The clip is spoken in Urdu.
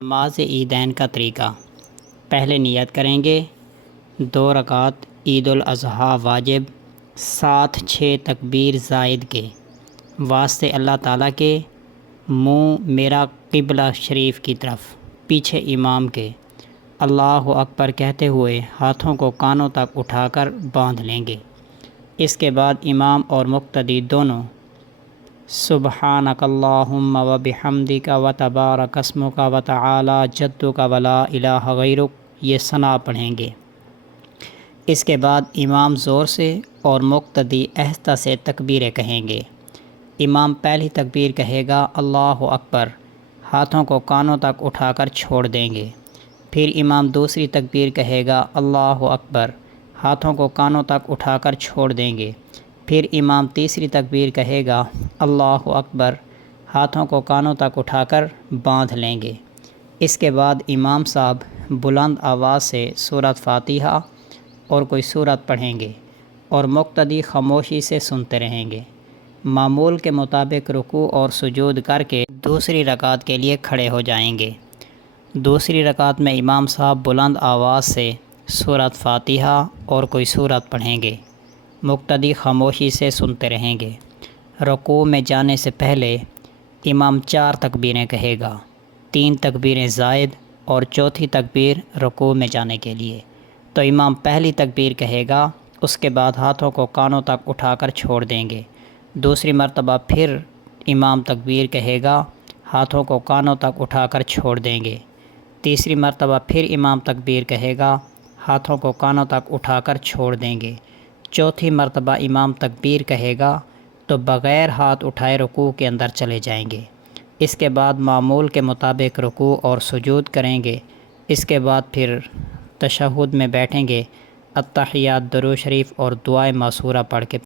نماز عیدین کا طریقہ۔ پہلے نیت کریں گے 2 رکعت عید الاضحیٰ واجب 7-6 تکبیر زائد کے واسطے اللہ تعالیٰ کے، منہ میرا قبلہ شریف کی طرف، پیچھے امام کے، اللہ اکبر کہتے ہوئے ہاتھوں کو کانوں تک اٹھا کر باندھ لیں گے۔ اس کے بعد امام اور مقتدی دونوں سبحانک اللہم و بحمدک و تبارک اسمک و تعالی جدک و لا الہ غیرک یہ ثنا پڑھیں گے۔ اس کے بعد امام زور سے اور مقتدی آہستہ سے تکبیریں کہیں گے۔ امام پہلی تکبیر کہے گا اللہ اکبر، ہاتھوں کو کانوں تک اٹھا کر چھوڑ دیں گے۔ پھر امام دوسری تکبیر کہے گا اللہ اکبر، ہاتھوں کو کانوں تک اٹھا کر چھوڑ دیں گے۔ پھر امام تیسری تکبیر کہے گا اللہ اکبر، ہاتھوں کو کانوں تک اٹھا کر باندھ لیں گے۔ اس کے بعد امام صاحب بلند آواز سے سورۃ فاتحہ اور کوئی سورت پڑھیں گے اور مقتدی خاموشی سے سنتے رہیں گے۔ معمول کے مطابق رکوع اور سجود کر کے دوسری رکعت کے لیے کھڑے ہو جائیں گے۔ دوسری رکعت میں امام صاحب بلند آواز سے سورۃ فاتحہ اور کوئی سورت پڑھیں گے، مقتدی خاموشی سے سنتے رہیں گے۔ رکوع میں جانے سے پہلے امام 4 تکبیریں کہے گا، 3 تکبیریں زائد اور چوتھی تکبیر رکوع میں جانے کے لیے۔ تو امام پہلی تکبیر کہے گا، اس کے بعد ہاتھوں کو کانوں تک اٹھا کر چھوڑ دیں گے۔ دوسری مرتبہ پھر امام تکبیر کہے گا، ہاتھوں کو کانوں تک اٹھا کر چھوڑ دیں گے۔ تیسری مرتبہ پھر امام تکبیر کہے گا، ہاتھوں کو کانوں تک اٹھا کر چھوڑ دیں گے۔ چوتھی مرتبہ امام تکبیر کہے گا تو بغیر ہاتھ اٹھائے رکوع کے اندر چلے جائیں گے۔ اس کے بعد معمول کے مطابق رکوع اور سجود کریں گے۔ اس کے بعد پھر تشہد میں بیٹھیں گے، التحیات، درود شریف اور دعائے ماسورہ پڑھ کے